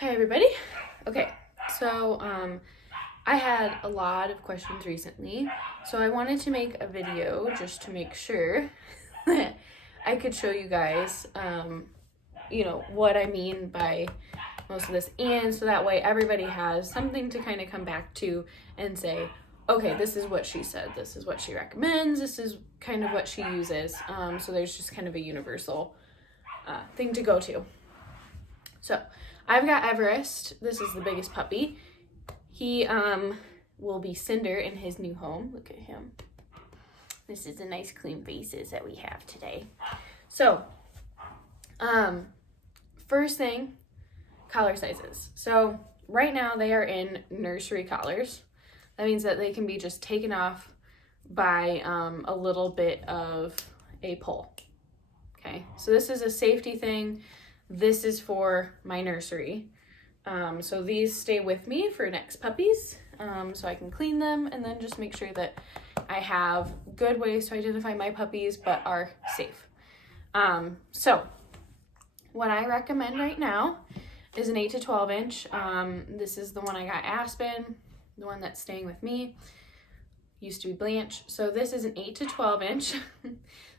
Hi everybody. Okay, so I had a lot of questions recently, so I wanted to make a video just to make sure that I could show you guys, what I mean by most of this, and so that way everybody has something to kind of come back to and say, okay, this is what she said, this is what she recommends, this is kind of what she uses. So there's just kind of a universal thing to go to. So I've got Everest. This is the biggest puppy. He will be Cinder in his new home. Look at him. This is the nice clean faces that we have today. So first thing, collar sizes. So right now they are in nursery collars. That means that they can be just taken off by a little bit of a pull. Okay, so this is a safety thing. This is for my nursery. So these stay with me for next puppies, so I can clean them and then just make sure that I have good ways to identify my puppies but are safe. So what I recommend right now is an 8 to 12 inch. This is the one I got Aspen, the one that's staying with me. Used to be Blanche. So this is an 8 to 12 inch.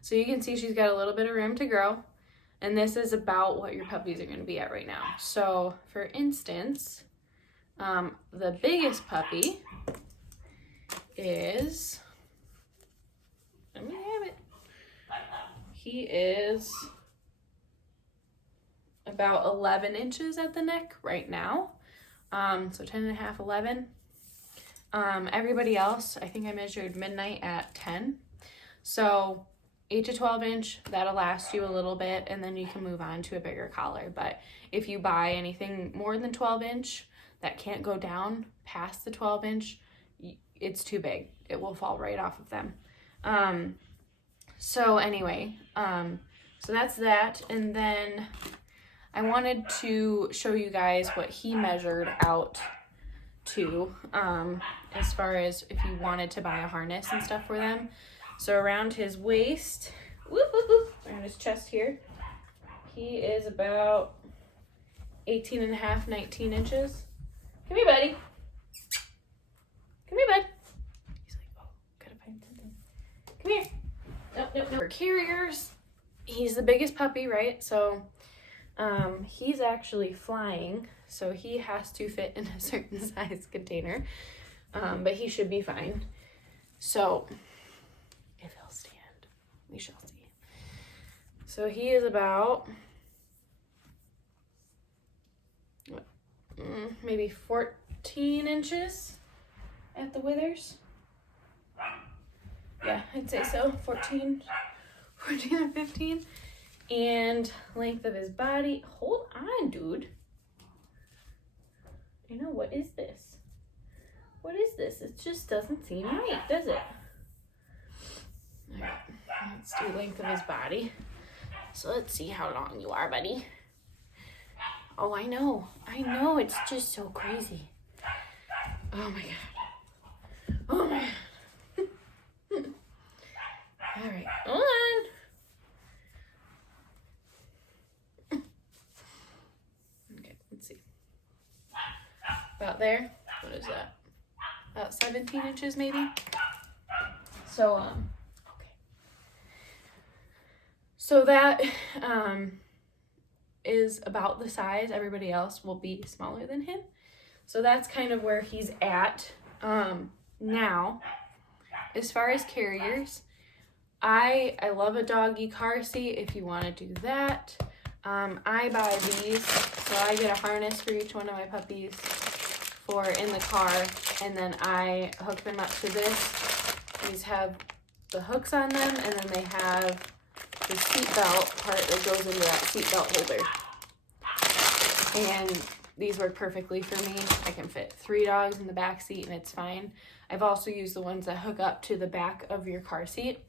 So you can see she's got a little bit of room to grow. And this is about what your puppies are going to be at right now. So for instance, the biggest puppy is, let me have it. He is about 11 inches at the neck right now. So 10 and a half, 11. Everybody else, I think I measured Midnight at 10. So 8 to 12 inch, that'll last you a little bit, and then you can move on to a bigger collar. But if you buy anything more than 12 inch that can't go down past the 12 inch, it's too big. It will fall right off of them. So anyway, so that's that. And then I wanted to show you guys what he measured out to, as far as if you wanted to buy a harness and stuff for them. So around his waist, around his chest here, he is about 18 and a half, 19 inches. Come here, buddy. Come here, bud. He's like, oh, gotta find something. Come here. No. For carriers, he's the biggest puppy, right? So he's actually flying, so he has to fit in a certain size container, but he should be fine. So if he'll stand, we shall see. So he is about maybe 14 inches at the withers. Yeah, I'd say so. 14 or 15. And length of his body. Hold on, dude. You know, what is this? What is this? It just doesn't seem right, does it? All right, let's do length of his body. So let's see how long you are, buddy. Oh, I know, it's just so crazy. Oh my God. Oh my God. All right, hold on. Okay, let's see. About there. What is that? About 17 inches maybe. So, okay. So that is about the size. Everybody else will be smaller than him. So that's kind of where he's at. Now, as far as carriers, I love a doggy car seat if you want to do that. I buy these, so I get a harness for each one of my puppies for in the car, and then I hook them up to this. These have the hooks on them, and then they have the seatbelt part that goes into that seatbelt holder. And these work perfectly for me. I can fit 3 dogs in the back seat and it's fine. I've also used the ones that hook up to the back of your car seat.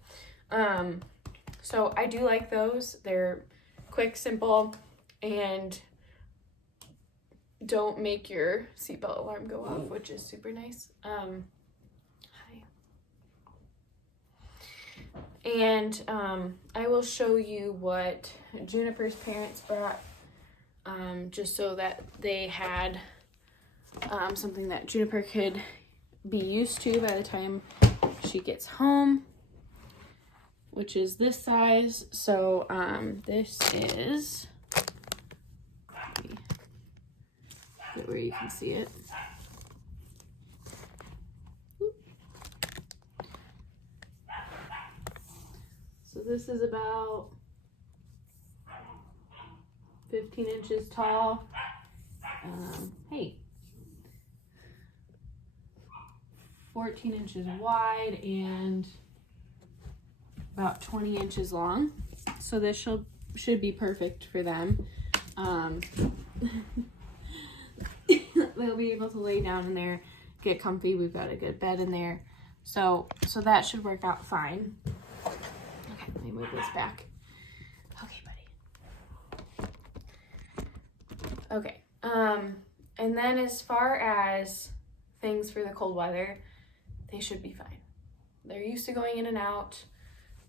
So I do like those. They're quick, simple, and don't make your seatbelt alarm go off, which is super nice. Hi. And I will show you what Juniper's parents brought just so that they had something that Juniper could be used to by the time she gets home, which is this size. So this is, get where you can see it. So this is about 15 inches tall. Hey, 14 inches wide and about 20 inches long. So this should be perfect for them. They'll be able to lay down in there, get comfy. We've got a good bed in there. So that should work out fine. Okay, let me move this back. Okay, buddy. Okay. And then as far as things for the cold weather, they should be fine. They're used to going in and out.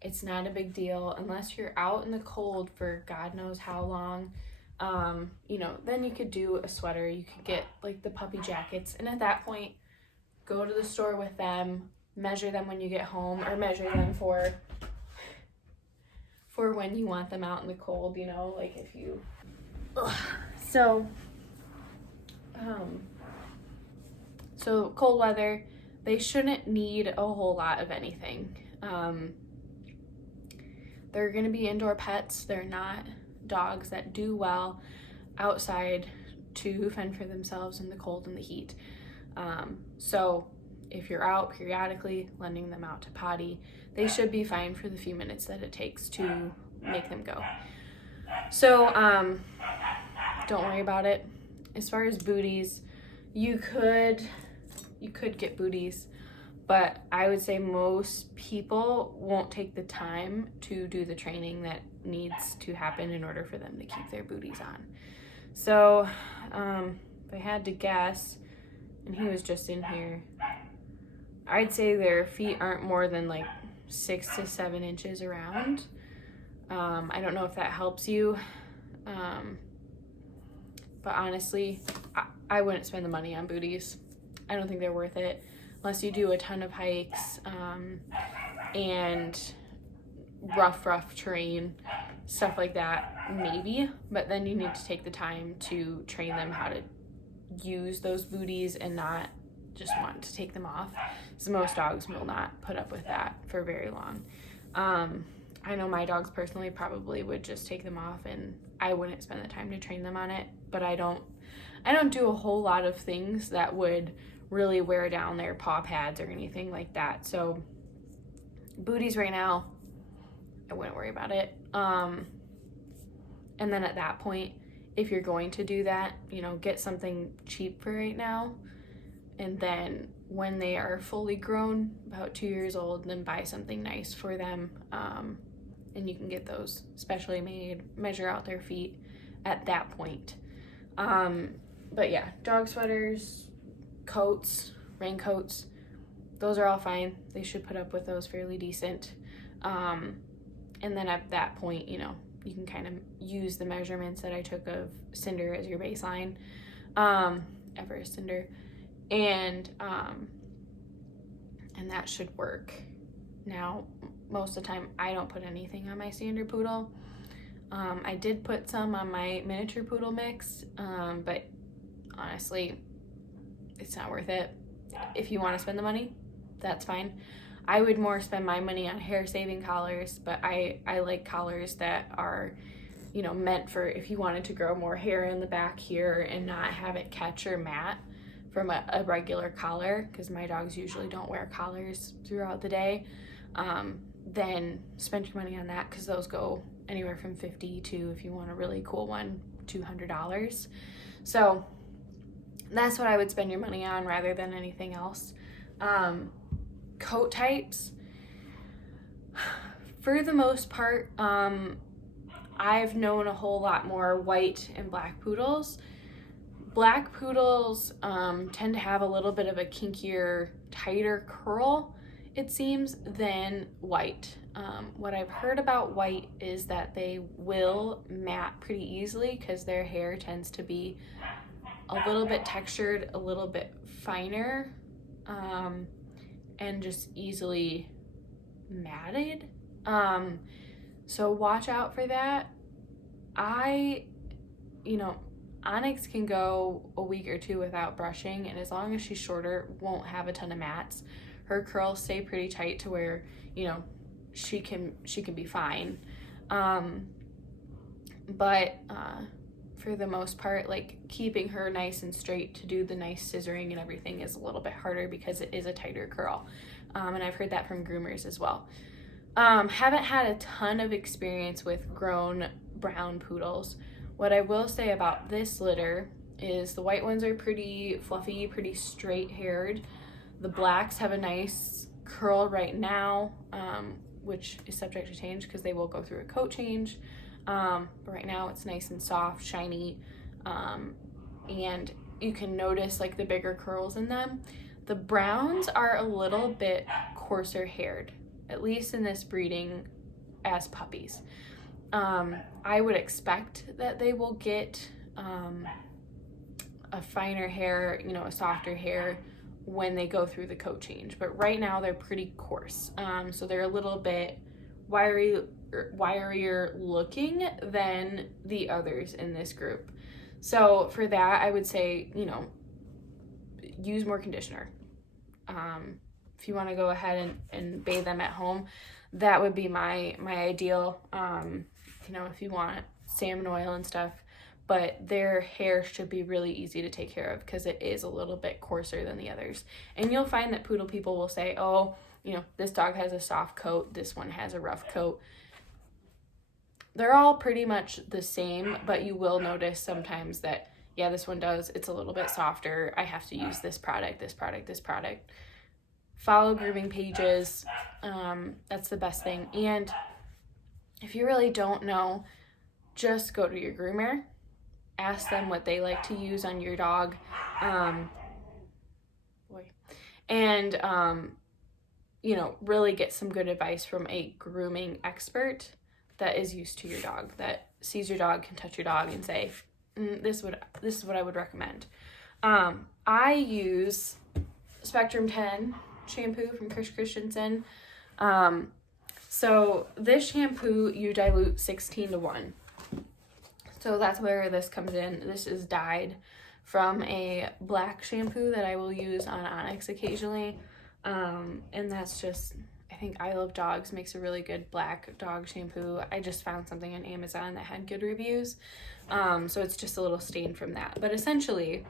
It's not a big deal unless you're out in the cold for God knows how long. Then you could do a sweater. You could get like the puppy jackets, and at that point, go to the store with them, measure them when you get home, or measure them for when you want them out in the cold, like if you... So cold weather, they shouldn't need a whole lot of anything. They're going to be indoor pets. They're not dogs that do well outside to fend for themselves in the cold and the heat. So if you're out periodically lending them out to potty, they should be fine for the few minutes that it takes to make them go. So don't worry about it. As far as booties, you could get booties, but I would say most people won't take the time to do the training that needs to happen in order for them to keep their booties on. So if I had to guess, and he was just in here, I'd say their feet aren't more than like 6 to 7 inches around. I don't know if that helps you, but honestly, I wouldn't spend the money on booties. I don't think they're worth it unless you do a ton of hikes and rough terrain, stuff like that, maybe. But then you need to take the time to train them how to use those booties and not just want to take them off. So most dogs will not put up with that for very long. I know my dogs personally probably would just take them off, and I wouldn't spend the time to train them on it. But I don't do a whole lot of things that would really wear down their paw pads or anything like that. So booties right now, I wouldn't worry about it. And then at that point, if you're going to do that, get something cheap for right now. And then when they are fully grown, about 2 years old, then buy something nice for them. And you can get those specially made, measure out their feet at that point. But yeah, dog sweaters, coats, raincoats, those are all fine. They should put up with those fairly decent. And then at that point, you can kind of use the measurements that I took of Cinder as your baseline, Everest Cinder, and that should work. Now, most of the time, I don't put anything on my standard poodle. I did put some on my miniature poodle mix, but honestly, it's not worth it. If you want to spend the money, that's fine. I would more spend my money on hair-saving collars, but I like collars that are, meant for if you wanted to grow more hair in the back here and not have it catch or mat from a regular collar, because my dogs usually don't wear collars throughout the day. Then spend your money on that, because those go anywhere from $50 to, if you want a really cool one, $200. So that's what I would spend your money on rather than anything else. Coat types, for the most part, I've known a whole lot more white and black poodles. Black poodles tend to have a little bit of a kinkier, tighter curl it seems, than white. What I've heard about white is that they will mat pretty easily because their hair tends to be a little bit textured, a little bit finer, and just easily matted. So watch out for that. Onyx can go a week or two without brushing, and as long as she's shorter, won't have a ton of mats. Her curls stay pretty tight to where, she can be fine. But for the most part, like, keeping her nice and straight to do the nice scissoring and everything is a little bit harder because it is a tighter curl. And I've heard that from groomers as well. Haven't had a ton of experience with grown brown poodles. What I will say about this litter is the white ones are pretty fluffy, pretty straight haired. The blacks have a nice curl right now, which is subject to change because they will go through a coat change. But right now it's nice and soft, shiny, and you can notice like the bigger curls in them. The browns are a little bit coarser haired, at least in this breeding as puppies. I would expect that they will get a finer hair, a softer hair when they go through the coat change. But right now they're pretty coarse. So they're a little bit wirier looking than the others in this group. So for that, I would say, use more conditioner. If you want to go ahead and bathe them at home, that would be my ideal. If you want salmon oil and stuff, but their hair should be really easy to take care of because it is a little bit coarser than the others. And you'll find that poodle people will say, oh, this dog has a soft coat, this one has a rough coat. They're all pretty much the same, but you will notice sometimes that, yeah, this one it's a little bit softer. I have to use this product. Follow grooming pages. That's the best thing. And if you really don't know, just go to your groomer. Ask them what they like to use on your dog. Really get some good advice from a grooming expert that is used to your dog, that sees your dog, can touch your dog and say, this is what I would recommend. I use Spectrum 10 shampoo from Chris Christensen. So this shampoo, you dilute 16:1. So that's where this comes in. This is dyed from a black shampoo that I will use on Onyx occasionally. And that's just, I think I Love Dogs makes a really good black dog shampoo. I just found something on Amazon that had good reviews. So it's just a little stain from that. But essentially,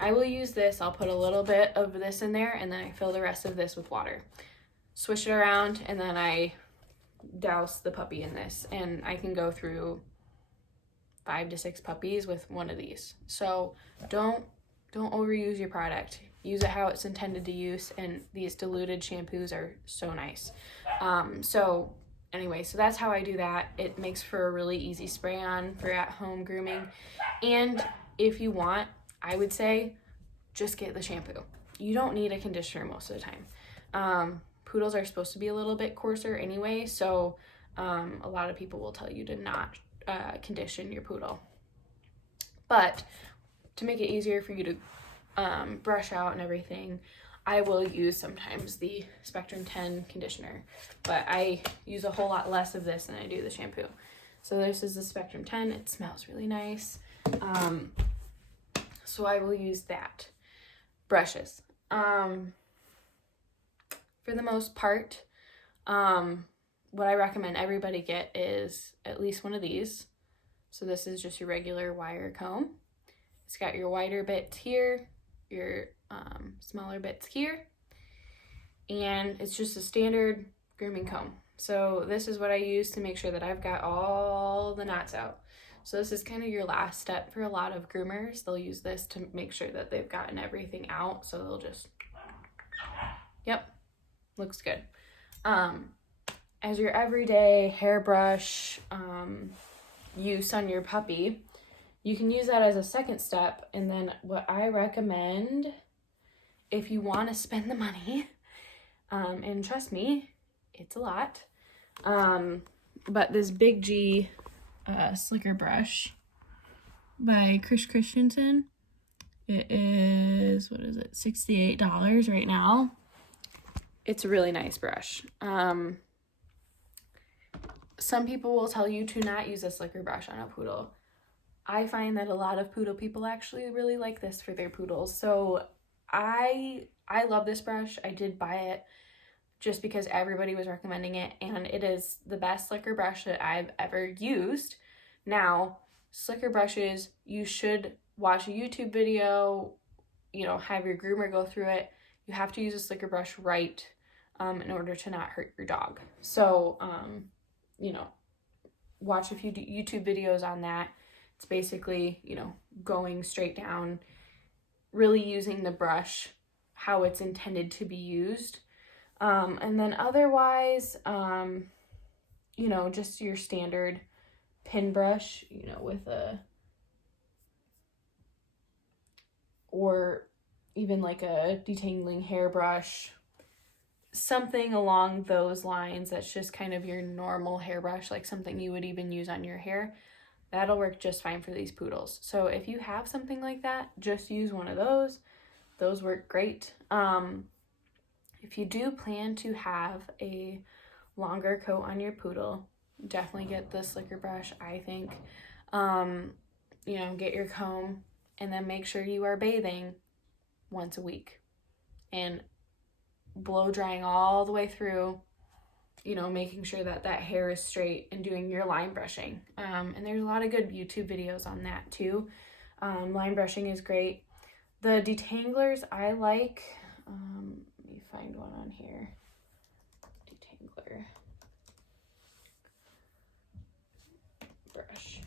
I will use this. I'll put a little bit of this in there, and then I fill the rest of this with water. Swish it around, and then I douse the puppy in this. And I can go through 5 to 6 puppies with one of these. So don't overuse your product. Use it how it's intended to use, and these diluted shampoos are so nice. So that's how I do that. It makes for a really easy spray on for at-home grooming. And if you want, I would say just get the shampoo. You don't need a conditioner most of the time. Poodles are supposed to be a little bit coarser anyway, so a lot of people will tell you to not condition your poodle. But to make it easier for you to brush out and everything, I will use sometimes the Spectrum 10 conditioner, but I use a whole lot less of this than I do the shampoo. So this is the Spectrum 10. It smells really nice. So I will use that. Brushes. For the most part, what I recommend everybody get is at least one of these. So this is just your regular wire comb. It's got your wider bits here, your smaller bits here, and it's just a standard grooming comb. So this is what I use to make sure that I've got all the knots out. So this is kind of your last step for a lot of groomers. They'll use this to make sure that they've gotten everything out. So they'll just, yep, looks good. As your everyday hairbrush use on your puppy, you can use that as a second step. And then what I recommend, if you want to spend the money, And trust me, it's a lot. But this Big G slicker brush by Chris Christensen, it is, what is it, $68 right now. It's a really nice brush. Some people will tell you to not use a slicker brush on a poodle. I find that a lot of poodle people actually really like this for their poodles. So I love this brush. I did buy it just because everybody was recommending it, and it is the best slicker brush that I've ever used. Now, slicker brushes, you should watch a YouTube video, have your groomer go through it. You have to use a slicker brush right in order to not hurt your dog. So, watch a few YouTube videos on that. It's basically, going straight down, really using the brush how it's intended to be used. And then otherwise, just your standard pin brush, with or even like a detangling hairbrush, something along those lines that's just kind of your normal hairbrush, like something you would even use on your hair. That'll work just fine for these poodles. So if you have something like that, just use one of those. Those work great. If you do plan to have a longer coat on your poodle, definitely get the slicker brush, I think. Get your comb, and then make sure you are bathing once a week and blow drying all the way through, making sure that hair is straight and doing your line brushing. And there's a lot of good YouTube videos on that too. Line brushing is great. The detanglers I like, let me find one on here. Detangler brush.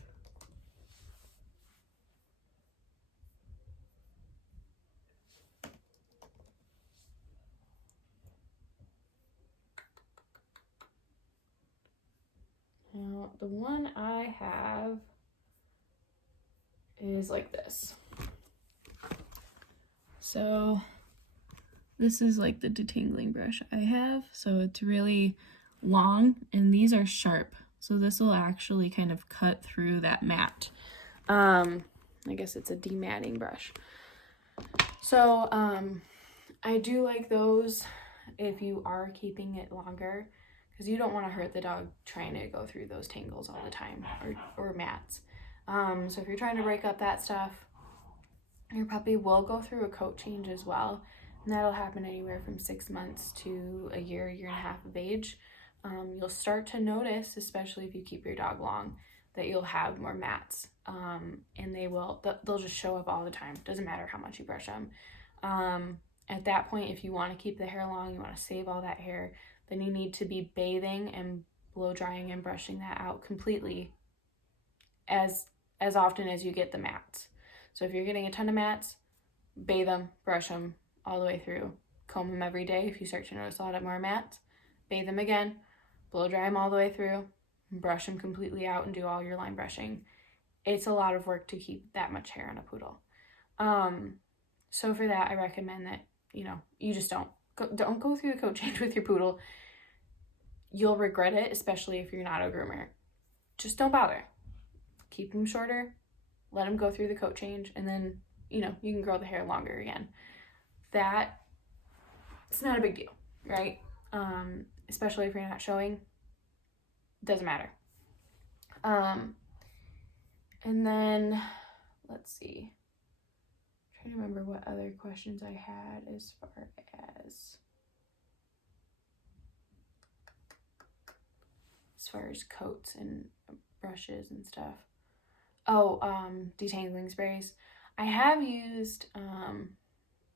Now, the one I have is like this. So this is like the detangling brush I have. So it's really long, and these are sharp. So this will actually kind of cut through that mat. I guess it's a dematting brush. So I do like those if you are keeping it longer, because you don't want to hurt the dog trying to go through those tangles all the time, or mats. So if you're trying to break up that stuff, your puppy will go through a coat change as well, and that'll happen anywhere from 6 months to a year and a half of age. You'll start to notice, especially if you keep your dog long, that you'll have more mats, and they'll just show up all the time. Doesn't matter how much you brush them. At that point, if you want to keep the hair long, you want to save all that hair, then you need to be bathing and blow drying and brushing that out completely as often as you get the mats. So if you're getting a ton of mats, bathe them, brush them all the way through, comb them every day. If you start to notice a lot more mats, bathe them again, blow dry them all the way through, brush them completely out, and do all your line brushing. It's a lot of work to keep that much hair on a poodle. So for that, I recommend that, you just don't go through the coat change with your poodle. You'll regret it, especially if you're not a groomer. Just don't bother. Keep them shorter, let them go through the coat change, and then, you can grow the hair longer again. It's not a big deal, right? Especially if you're not showing, doesn't matter. And then, let's see. I'm trying to remember what other questions I had as far as coats and brushes and stuff. Detangling sprays. I have used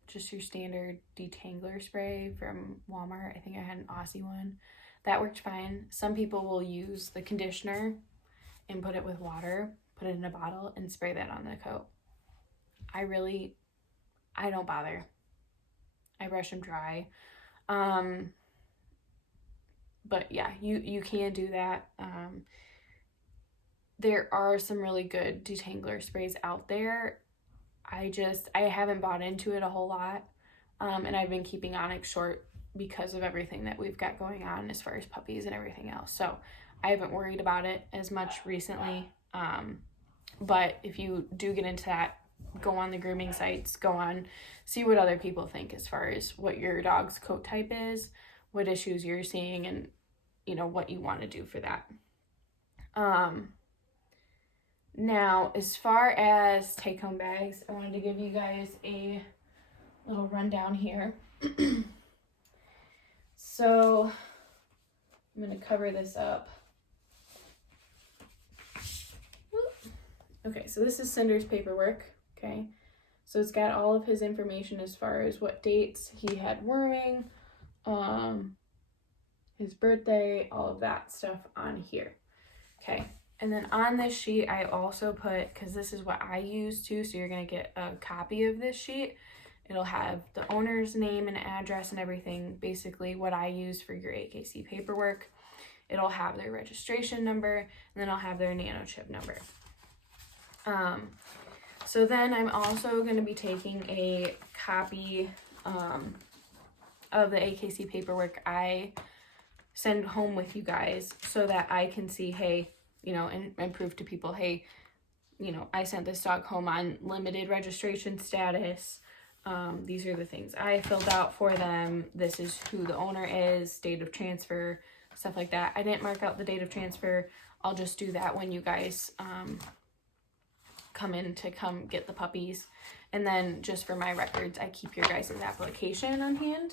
just your standard detangler spray from Walmart. I think I had an Aussie one. That worked fine. Some people will use the conditioner and put it with water, put it in a bottle, and spray that on the coat. I don't bother. I brush them dry. But yeah, you can do that. There are some really good detangler sprays out there. I haven't bought into it a whole lot. And I've been keeping Onyx short because of everything that we've got going on as far as puppies and everything else. So I haven't worried about it as much recently. But if you do get into that, go on the grooming sites, see what other people think as far as what your dog's coat type is, what issues you're seeing, and what you want to do for that. Now, as far as take-home bags, I wanted to give you guys a little rundown here. So I'm going to cover this up. Okay, so this is Cinder's paperwork, okay? So it's got all of his information as far as what dates he had worming, his birthday, all of that stuff on here. Okay, and then on this sheet, I also put, because this is what I use too, so you're going to get a copy of this sheet. It'll have the owner's name and address and everything, basically what I use for your AKC paperwork. It'll have their registration number, and then I'll have their nanochip number. So then I'm also going to be taking a copy of the AKC paperwork I send home with you guys, so that I can see, hey, and prove to people, hey, I sent this dog home on limited registration status. These are the things I filled out for them. This is who the owner is, date of transfer, stuff like that. I didn't mark out the date of transfer. I'll just do that when you guys come in to come get the puppies. And then just for my records, I keep your guys' application on hand.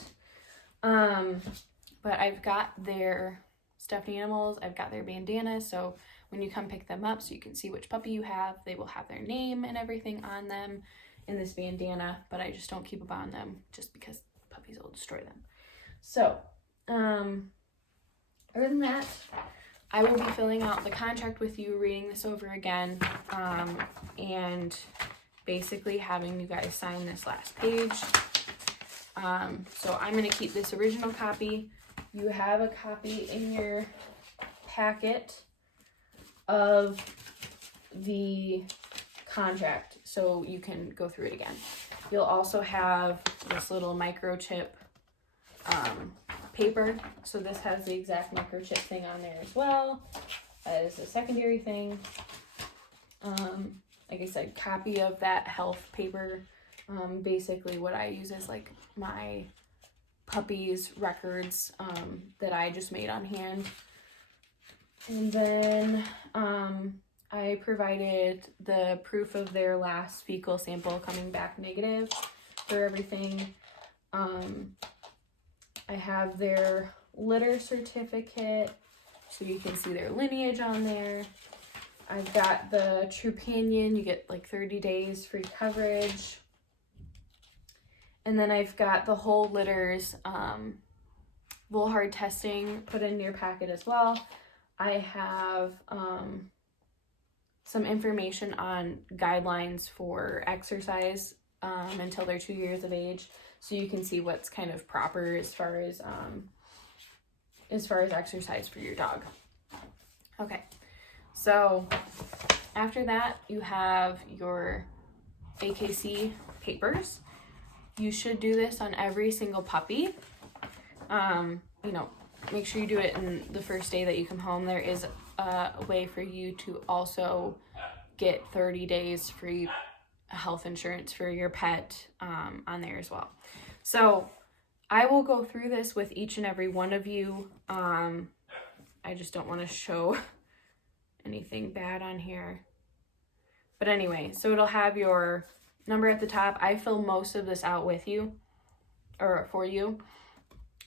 But I've got their stuffed animals, I've got their bandanas, so when you come pick them up, so you can see which puppy you have, they will have their name and everything on them in this bandana, but I just don't keep them on them just because puppies will destroy them. So, other than that, I will be filling out the contract with you, reading this over again, and basically having you guys sign this last page. So I'm going to keep this original copy. You have a copy in your packet of the contract, so you can go through it again. You'll also have this little microchip paper. So this has the exact microchip thing on there as well as a secondary thing. Like I said, copy of that health paper. Basically what I use is like my puppies records that I just made on hand. And then I provided the proof of their last fecal sample coming back negative for everything. I have their litter certificate, so you can see their lineage on there. I've got the Trupanion, you get like 30 days free coverage. And then I've got the whole litters bull hard testing put in your packet as well. I have some information on guidelines for exercise until they're 2 years of age, so you can see what's kind of proper as far as exercise for your dog. Okay, so after that you have your AKC papers. You should do this on every single puppy. Make sure you do it in the first day that you come home. There is a way for you to also get 30 days free health insurance for your pet on there as well. So I will go through this with each and every one of you. I just don't want to show anything bad on here. But anyway, so it'll have your number at the top. I fill most of this out with you, or for you.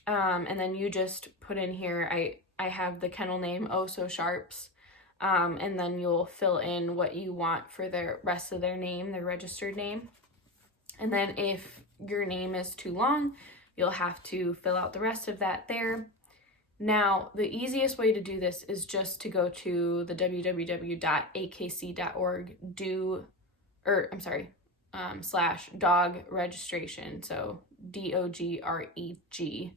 And then you just put in here, I have the kennel name, Oh So Sharps. And then you'll fill in what you want for the rest of their name, their registered name. And then if your name is too long, you'll have to fill out the rest of that there. Now, the easiest way to do this is just to go to the www.akc.org /dog registration, so DOGREG,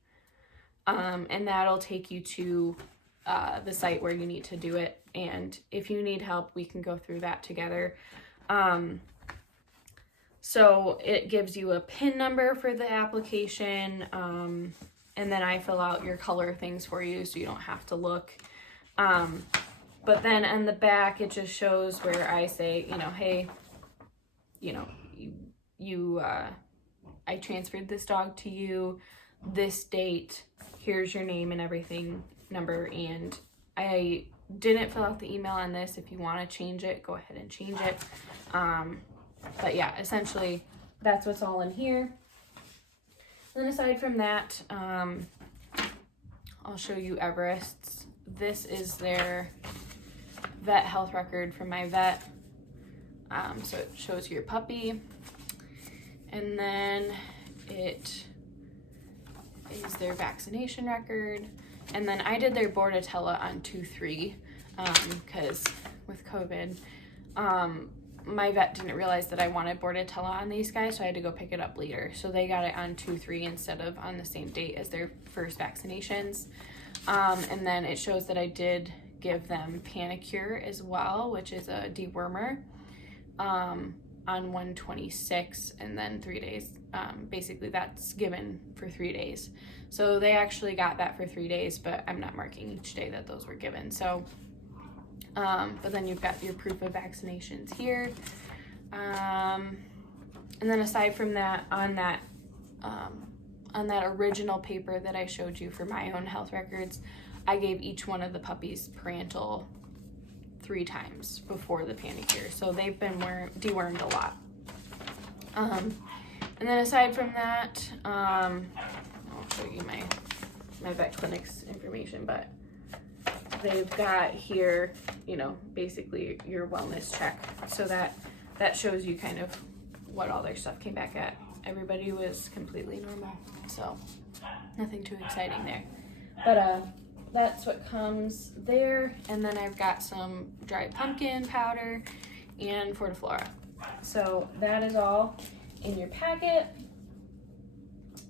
and that'll take you to the site where you need to do it. And if you need help, we can go through that together. So it gives you a PIN number for the application, and then I fill out your color things for you so you don't have to look. But then on the back, it just shows where I say, you know, hey, you know, I transferred this dog to you, this date, here's your name and everything, number, and I didn't fill out the email on this. If you want to change it, go ahead and change it. But yeah, essentially that's what's all in here. Then aside from that, I'll show you Everest's. This is their vet health record from my vet. So it shows your puppy, and then it is their vaccination record. And then I did their Bordetella on 2/3 because with COVID, my vet didn't realize that I wanted Bordetella on these guys, so I had to go pick it up later. So they got it on 2/3 instead of on the same date as their first vaccinations. And then it shows that I did give them Panicure as well, which is a dewormer, on 1/26, and then 3 days. Basically that's given for 3 days. So they actually got that for 3 days, but I'm not marking each day that those were given. So, but then you've got your proof of vaccinations here. And then aside from that, on that original paper that I showed you for my own health records, I gave each one of the puppies parental 3 times before the Panicure. So they've been dewormed a lot. And then aside from that, I'll show you my vet clinic's information, but they've got here, you know, basically your wellness check. So that shows you kind of what all their stuff came back at. Everybody was completely normal, so nothing too exciting there. But that's what comes there. And then I've got some dried pumpkin powder and Fortiflora. So that is all in your packet,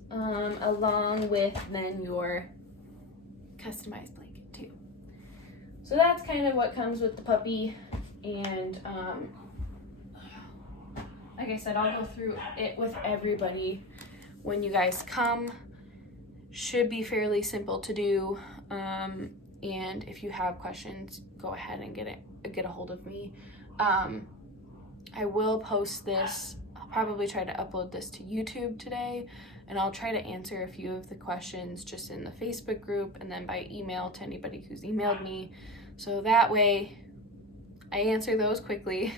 along with then your customized blanket too. So that's kind of what comes with the puppy. And like I said, I'll go through it with everybody when you guys come. Should be fairly simple to do. And if you have questions, go ahead and get a hold of me. I will post this. I'll probably try to upload this to YouTube today, and I'll try to answer a few of the questions just in the Facebook group and then by email to anybody who's emailed me. So that way I answer those quickly.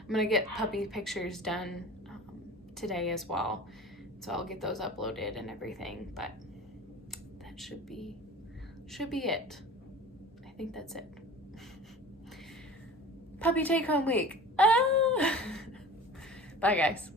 I'm gonna get puppy pictures done today as well. So I'll get those uploaded and everything, but that should be it. I think that's it. Puppy take home week. Bye guys.